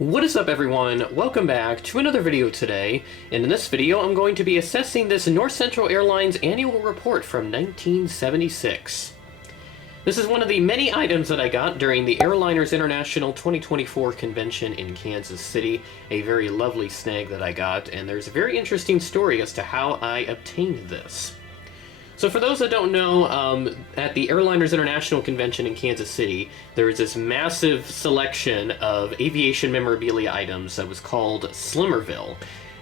What is up, everyone? Welcome back to another video today, and in this video I'm going to be assessing this North Central Airlines annual report from 1976. This is one of the many items that I got during the Airliners International 2024 convention in Kansas City, a very lovely snag that I got, and there's a very interesting story as to how I obtained this. So for those that don't know, at the Airliners International convention in Kansas City, there is this massive selection of aviation memorabilia items that was called Slimmerville.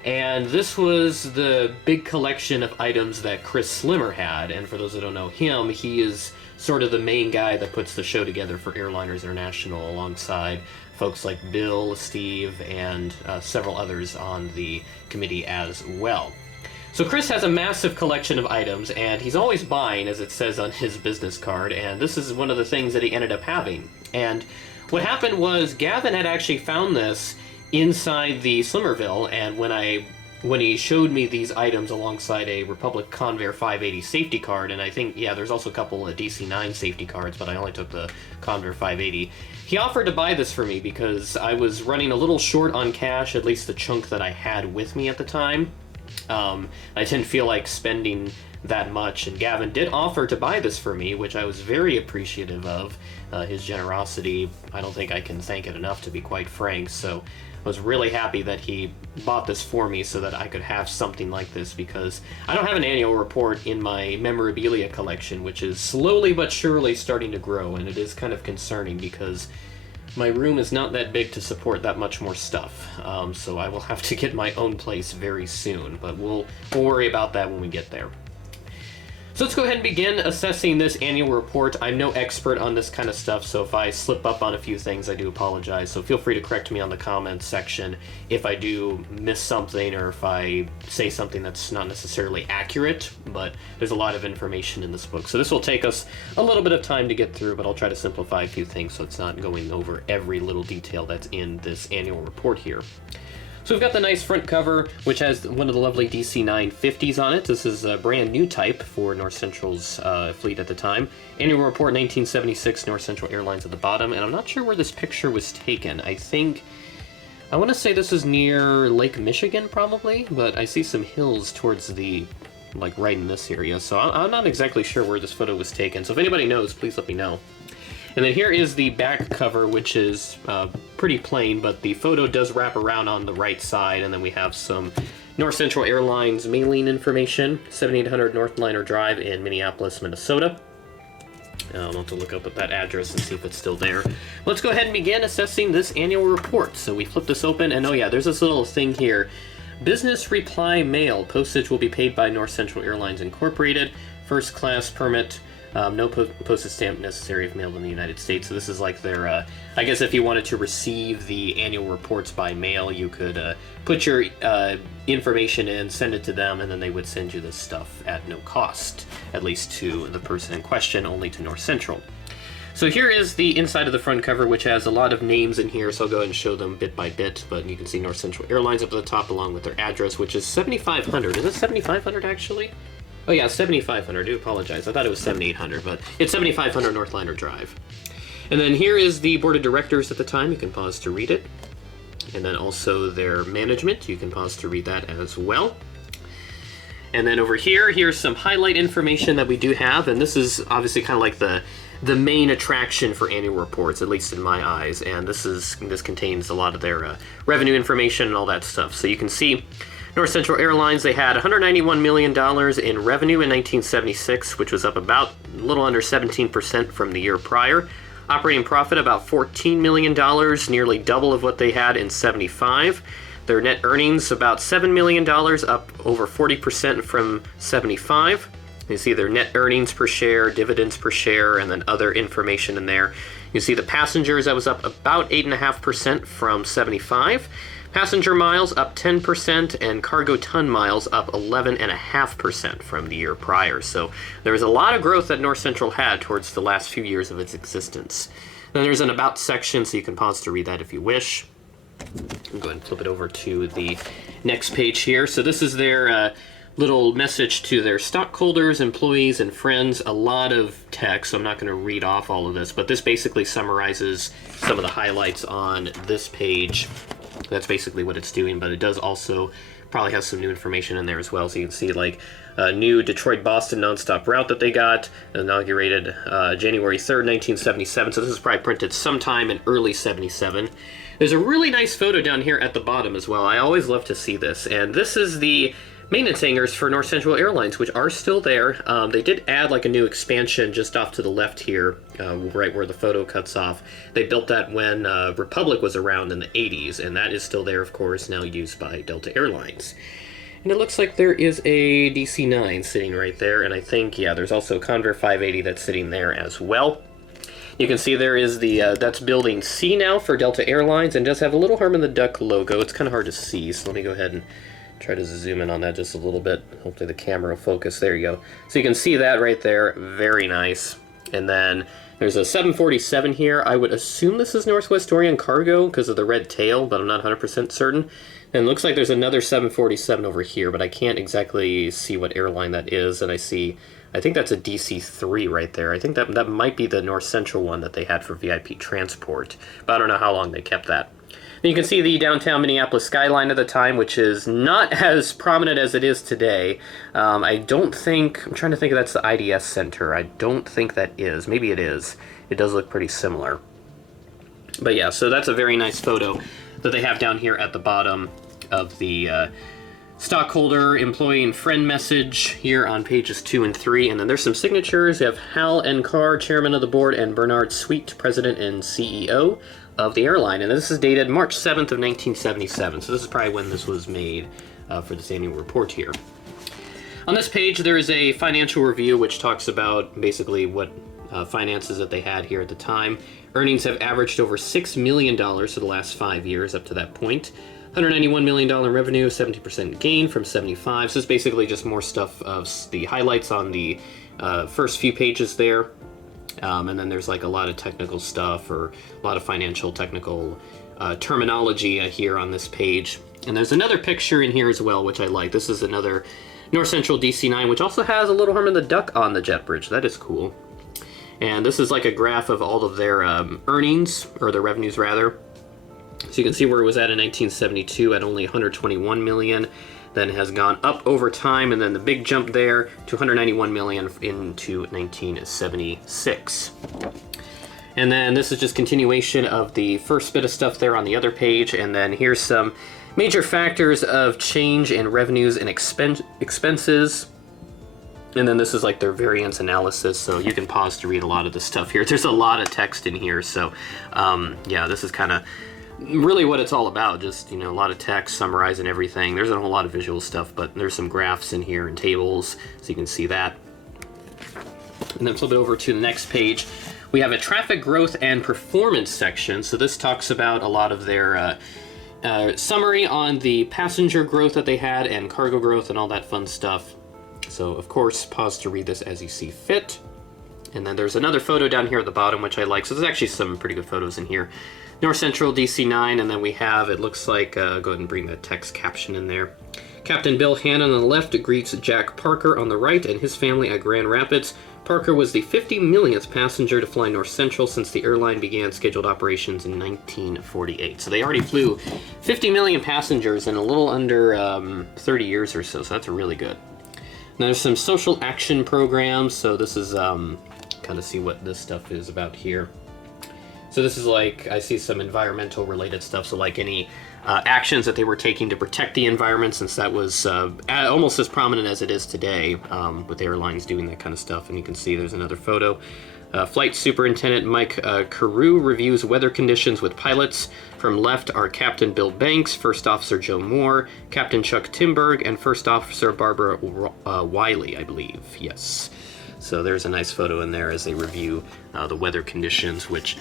And this was the big collection of items that Chris Slimmer had. And for those that don't know him, he is sort of the main guy that puts the show together for Airliners International alongside folks like Bill, Steve, and several others on the committee as well. So Chris has a massive collection of items, and he's always buying, as it says on his business card, and this is one of the things that he ended up having. And what happened was Gavin had actually found this inside the Slimmerville, and when he showed me these items alongside a Republic Convair 580 safety card, and I think, yeah, there's also a couple of DC-9 safety cards, but I only took the Convair 580, he offered to buy this for me because I was running a little short on cash, at least the chunk that I had with me at the time. I didn't feel like spending that much, and Gavin did offer to buy this for me, which I was very appreciative of. His generosity, I don't think I can thank it enough, to be quite frank, so I was really happy that he bought this for me so that I could have something like this, because I don't have an annual report in my memorabilia collection, which is slowly but surely starting to grow, and it is kind of concerning because my room is not that big to support that much more stuff, so I will have to get my own place very soon, but we'll worry about that when we get there. So let's go ahead and begin assessing this annual report. I'm no expert on this kind of stuff, so if I slip up on a few things, I do apologize. So feel free to correct me on the comments section if I do miss something or if I say something that's not necessarily accurate, but there's a lot of information in this book. So this will take us a little bit of time to get through, but I'll try to simplify a few things so it's not going over every little detail that's in this annual report here. So we've got the nice front cover, which has one of the lovely DC-9 50s on it. This is a brand new type for North Central's fleet at the time. Annual report 1976, North Central Airlines at the bottom, and I'm not sure where this picture was taken. I want to say this is near Lake Michigan, probably, but I see some hills towards the, like, right in this area, so I'm not exactly sure where this photo was taken. So if anybody knows, please let me know. And then here is the back cover, which is pretty plain, but the photo does wrap around on the right side, and then we have some North Central Airlines mailing information, 7800 Northliner Drive in Minneapolis, Minnesota. I'll have to look up at that address and see if it's still there. Let's go ahead and begin assessing this annual report. So we flip this open, and oh yeah, there's this little thing here. Business reply mail. Postage will be paid by North Central Airlines Incorporated. First class permit. No postage stamp necessary if mailed in the United States. So this is like their, I guess if you wanted to receive the annual reports by mail, you could put your information in, send it to them, and then they would send you this stuff at no cost, at least to the person in question, only to North Central. So here is the inside of the front cover, which has a lot of names in here, so I'll go ahead and show them bit by bit, but you can see North Central Airlines up at the top along with their address, which is 7500. Is it 7500 actually? Oh yeah, 7500, I do apologize. I thought it was 7800, but it's 7500 Northliner Drive. And then here is the board of directors at the time. You can pause to read it. And then also their management. You can pause to read that as well. And then over here, here's some highlight information that we do have. And this is obviously kind of like the main attraction for annual reports, at least in my eyes. And this contains a lot of their revenue information and all that stuff. So you can see North Central Airlines, they had $191 million in revenue in 1976, which was up about a little under 17% from the year prior. Operating profit about $14 million, nearly double of what they had in 75. Their net earnings about $7 million, up over 40% from 75. You see their net earnings per share, dividends per share, and then other information in there. You see the passengers, that was up about 8.5% from 75. Passenger miles up 10% and cargo ton miles up 11.5% from the year prior. So there was a lot of growth that North Central had towards the last few years of its existence. Then there's an about section, so you can pause to read that if you wish. I'll go ahead and flip it over to the next page here. So this is their little message to their stockholders, employees, and friends. A lot of text, so I'm not going to read off all of this, but this basically summarizes some of the highlights on this page. That's basically what it's doing, but it does also probably have some new information in there as well. So you can see like a new Detroit-Boston nonstop route that they got, inaugurated January 3rd, 1977. So this is probably printed sometime in early 77. There's a really nice photo down here at the bottom as well. I always love to see this. And this is the maintenance hangars for North Central Airlines, which are still there. They did add like a new expansion just off to the left here, right where the photo cuts off. They built that when Republic was around in the 80s, and that is still there, of course, now used by Delta Airlines. And it looks like there is a DC-9 sitting right there, and I think, yeah, there's also a Convair 580 that's sitting there as well. You can see there is the, that's building C now for Delta Airlines, and does have a little Harmon the Duck logo. It's kind of hard to see, so let me go ahead and try to zoom in on that just a little bit. Hopefully the camera will focus. There you go. So you can see that right there. Very nice. And then there's a 747 here. I would assume this is Northwest Orient Cargo because of the red tail, but I'm not 100% certain. And it looks like there's another 747 over here, but I can't exactly see what airline that is. And I think that's a DC-3 right there. I think that might be the North Central one that they had for VIP transport, but I don't know how long they kept that. And you can see the downtown Minneapolis skyline at the time, which is not as prominent as it is today. I'm trying to think if that's the IDS Center. I don't think that is. Maybe it is. It does look pretty similar. But yeah, so that's a very nice photo that they have down here at the bottom of the stockholder, employee, and friend message here on pages 2 and 3. And then there's some signatures. You have Hal N. Carr, chairman of the board, and Bernard Sweet, president and CEO of the airline. And this is dated March 7th of 1977. So this is probably when this was made for this annual report here. On this page, there is a financial review which talks about basically what finances that they had here at the time. Earnings have averaged over $6 million for the last 5 years up to that point. $191 million revenue, 70% gain from 75. So it's basically just more stuff of the highlights on the first few pages there. And then there's like a lot of technical stuff or a lot of financial technical terminology here on this page. And there's another picture in here as well, which I like. This is another North Central DC-9, which also has a little Harmon the Duck on the jet bridge. That is cool. And this is like a graph of all of their earnings, or their revenues rather. So you can see where it was at in 1972 at only 121 million. Then has gone up over time, and then the big jump there to 191 million into 1976. And then this is just continuation of the first bit of stuff there on the other page, and then here's some major factors of change in revenues and expenses. And then this is like their variance analysis, so you can pause to read a lot of the stuff here. There's a lot of text in here, so yeah, this is kind of really what it's all about, just, you know, a lot of text summarizing everything. There's a whole lot of visual stuff, but there's some graphs in here and tables, so you can see that. And then flip it over to the next page. We have a traffic growth and performance section. So this talks about a lot of their summary on the passenger growth that they had and cargo growth and all that fun stuff. So of course, pause to read this as you see fit. And then there's another photo down here at the bottom, which I like. So there's actually some pretty good photos in here. North Central DC-9, and then we have, it looks like, go ahead and bring the text caption in there. Captain Bill Hannon on the left greets Jack Parker on the right and his family at Grand Rapids. Parker was the 50 millionth passenger to fly North Central since the airline began scheduled operations in 1948. So they already flew 50 million passengers in a little under 30 years or so, so that's really good. Now there's some social action programs, so this is kind of see what this stuff is about here. So this is like, I see some environmental related stuff, so like any actions that they were taking to protect the environment, since that was almost as prominent as it is today with airlines doing that kind of stuff. And you can see there's another photo. Flight Superintendent Mike Carew reviews weather conditions with pilots. From left are Captain Bill Banks, First Officer Joe Moore, Captain Chuck Timberg, and First Officer Barbara Wiley, I believe. Yes. So there's a nice photo in there as they review the weather conditions, which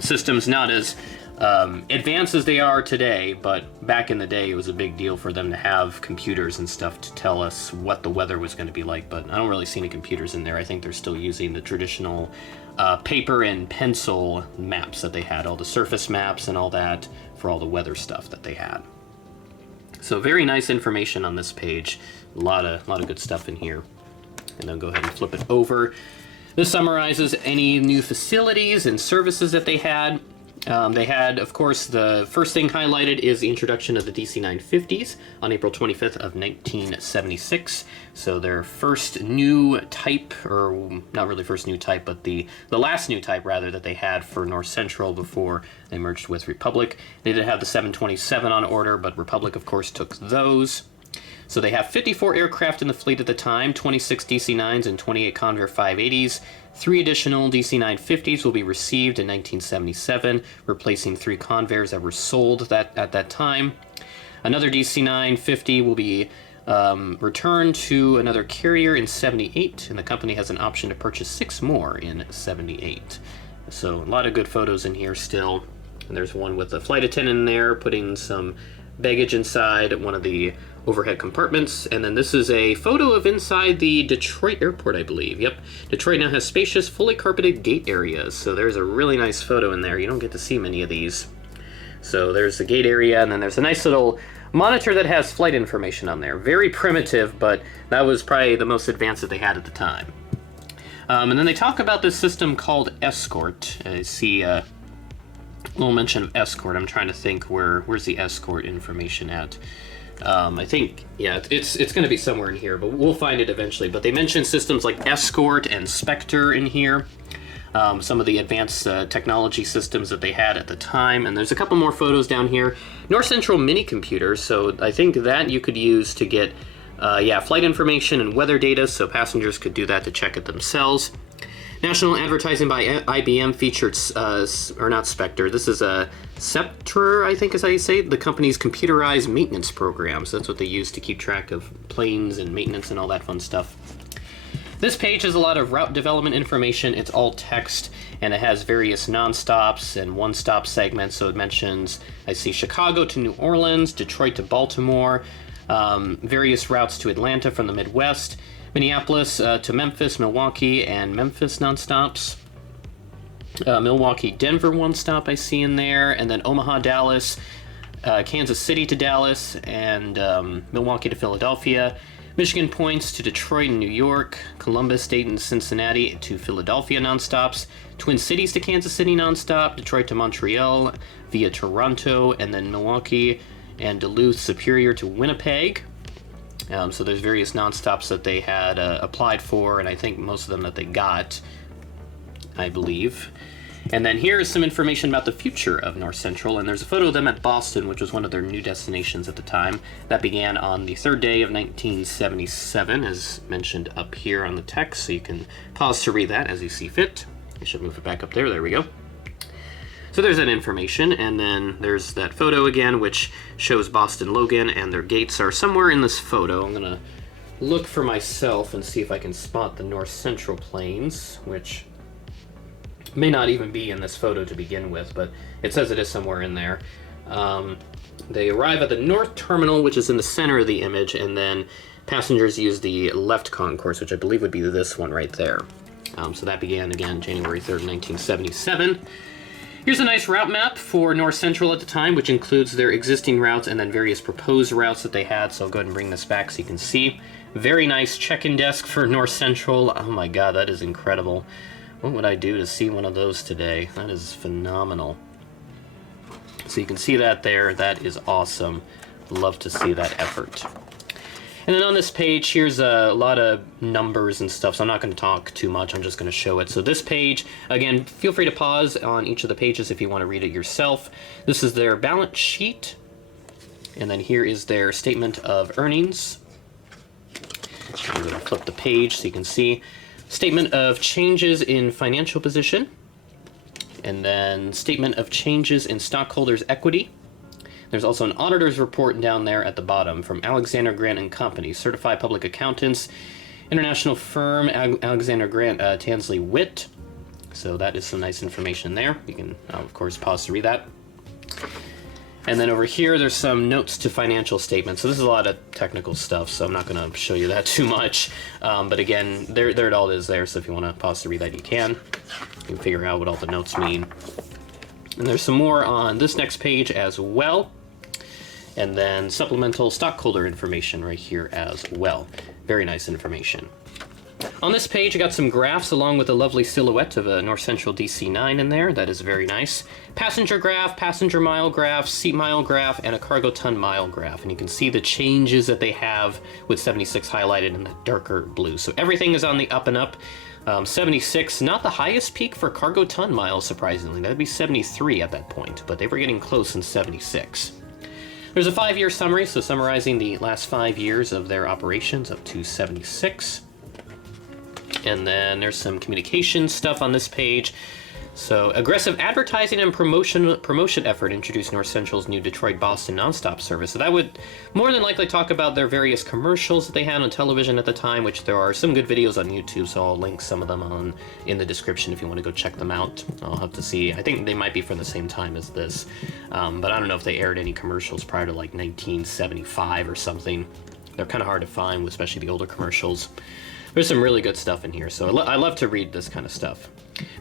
systems not as advanced as they are today, but back in the day it was a big deal for them to have computers and stuff to tell us what the weather was going to be like, but I don't really see any computers in there. I think they're still using the traditional paper and pencil maps that they had, all the surface maps and all that for all the weather stuff that they had. So very nice information on this page. A lot of good stuff in here. And then go ahead and flip it over. This summarizes any new facilities and services that they had. They had, of course, the first thing highlighted is the introduction of the DC-950s on April 25th of 1976. So their first new type, or not really first new type, but the last new type, rather, that they had for North Central before they merged with Republic. They did have the 727 on order, but Republic, of course, took those. So they have 54 aircraft in the fleet at the time, 26 DC-9s and 28 Convair 580s. 3 additional DC-950s will be received in 1977, replacing 3 Convairs that were sold at that time. Another DC-950 will be returned to another carrier in 78, and the company has an option to purchase 6 more in 78. So a lot of good photos in here still. And there's one with a flight attendant in there putting some baggage inside one of the overhead compartments. And then this is a photo of inside the Detroit airport, I believe. Yep, Detroit now has spacious, fully carpeted gate areas. So there's a really nice photo in there. You don't get to see many of these. So there's the gate area, and then there's a nice little monitor that has flight information on there. Very primitive, but that was probably the most advanced that they had at the time. And then they talk about this system called Escort. I see a little mention of Escort. I'm trying to think where's the Escort information at. I think, yeah, it's going to be somewhere in here, but we'll find it eventually. But they mentioned systems like Escort and Spectre in here. Some of the advanced technology systems that they had at the time. And there's a couple more photos down here. North Central mini computers, so I think that you could use to get, flight information and weather data, so passengers could do that to check it themselves. National advertising by IBM featured, or not Spectre, this is a Sceptre, I think is how you say it, the company's computerized maintenance programs. That's what they use to keep track of planes and maintenance and all that fun stuff. This page has a lot of route development information. It's all text, and it has various non-stops and one-stop segments. So it mentions, I see Chicago to New Orleans, Detroit to Baltimore, various routes to Atlanta from the Midwest, Minneapolis to Memphis, Milwaukee, and Memphis non-stops. Milwaukee, Denver one-stop I see in there, and then Omaha, Dallas, Kansas City to Dallas, and Milwaukee to Philadelphia. Michigan points to Detroit and New York, Columbus, Dayton, Cincinnati to Philadelphia nonstops, Twin Cities to Kansas City nonstop, Detroit to Montreal via Toronto, and then Milwaukee and Duluth, Superior to Winnipeg. So there's various nonstops that they had applied for, and I think most of them that they got, I believe. And then here is some information about the future of North Central, and there's a photo of them at Boston, which was one of their new destinations at the time. That began on the 3rd day of 1977, as mentioned up here on the text, so you can pause to read that as you see fit. I should move it back up there. There we go. So there's that information, and then there's that photo again, which shows Boston Logan, and their gates are somewhere in this photo. I'm going to look for myself and see if I can spot the North Central planes, which may not even be in this photo to begin with, but it says it is somewhere in there. They arrive at the North Terminal, which is in the center of the image, and then passengers use the left concourse, which I believe would be this one right there. So that began again January 3rd, 1977. Here's a nice route map for North Central at the time, which includes their existing routes and then various proposed routes that they had. So I'll go ahead and bring this back so you can see. Very nice check-in desk for North Central. Oh my god, that is incredible. What would I do to see one of those today? That is phenomenal. So you can see that there. That is awesome. Love to see that effort. And then on this page, here's a lot of numbers and stuff, so I'm not going to talk too much. I'm just going to show it. So this page, again, feel free to pause on each of the pages if you want to read it yourself. This is their balance sheet. And then here is their statement of earnings. I'm going to flip the page so you can see. Statement of changes in financial position, and then statement of changes in stockholders' equity. There's also an auditor's report down there at the bottom from Alexander Grant & Company, certified public accountants, international firm Alexander Grant Tansley Witt. So that is some nice information there. You can, of course, pause to read that. And then over here, there's some notes to financial statements. So this is a lot of technical stuff, so I'm not going to show you that too much. But again, there it all is there, so if you want to pause to read that, you can. You can figure out what all the notes mean. And there's some more on this next page as well. And then supplemental stockholder information right here as well. Very nice information. On this page, I got some graphs along with a lovely silhouette of a North Central DC-9 in there. That is very nice. Passenger graph, passenger mile graph, seat mile graph, and a cargo ton mile graph. And you can see the changes that they have with 76 highlighted in the darker blue. So everything is on the up and up. 76, not the highest peak for cargo ton miles, surprisingly. That'd be 73 at that point, but they were getting close in 76. There's a 5-year summary, so summarizing the last 5 years of their operations up to 76. And then there's some communication stuff on this page. So, aggressive advertising and promotion effort introduced North Central's new Detroit-Boston nonstop service. So that would more than likely talk about their various commercials that they had on television at the time, which there are some good videos on YouTube, so I'll link some of them in the description if you want to go check them out. I'll have to see. I think they might be from the same time as this, but I don't know if they aired any commercials prior to like 1975 or something. They're kind of hard to find, especially the older commercials. There's some really good stuff in here, so I love to read this kind of stuff.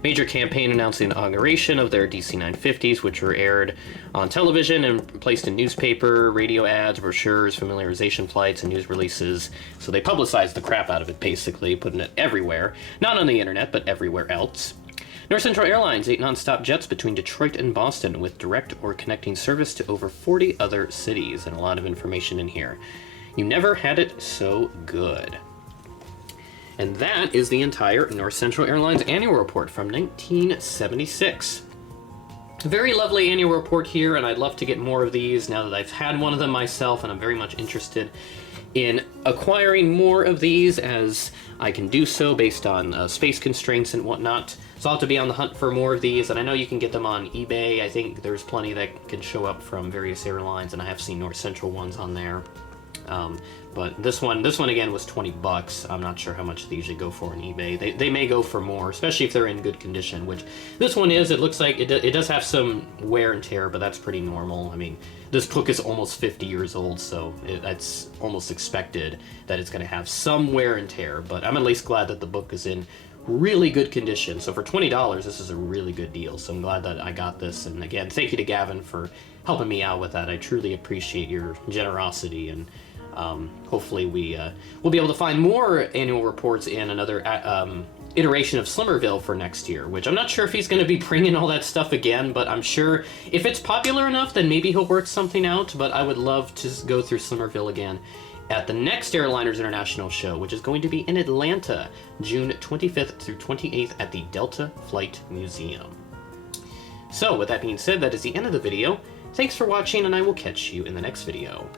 Major campaign announcing the inauguration of their DC-950s, which were aired on television and placed in newspaper, radio ads, brochures, familiarization flights, and news releases. So they publicized the crap out of it, basically, putting it everywhere. Not on the internet, but everywhere else. North Central Airlines, 8 nonstop jets between Detroit and Boston with direct or connecting service to over 40 other cities, and a lot of information in here. You never had it so good. And that is the entire North Central Airlines annual report from 1976. Very lovely annual report here, and I'd love to get more of these now that I've had one of them myself, and I'm very much interested in acquiring more of these as I can do so based on space constraints and whatnot. So I'll have to be on the hunt for more of these, and I know you can get them on eBay. I think there's plenty that can show up from various airlines, and I have seen North Central ones on there. But this one again was $20. I'm not sure how much they usually go for on eBay. They may go for more, especially if they're in good condition, which this one is. It looks like it does have some wear and tear, but that's pretty normal. I mean, this book is almost 50 years old, so that's almost expected that it's going to have some wear and tear, but I'm at least glad that the book is in really good condition. So for $20, this is a really good deal. So I'm glad that I got this. And again, thank you to Gavin for helping me out with that. I truly appreciate your generosity, and hopefully we'll be able to find more annual reports in another iteration of Slimmerville for next year, which I'm not sure if he's going to be bringing all that stuff again, but I'm sure if it's popular enough, then maybe he'll work something out. But I would love to go through Slimmerville again at the next Airliners International show, which is going to be in Atlanta, June 25th through 28th at the Delta Flight Museum. So with that being said, that is the end of the video. Thanks for watching, and I will catch you in the next video.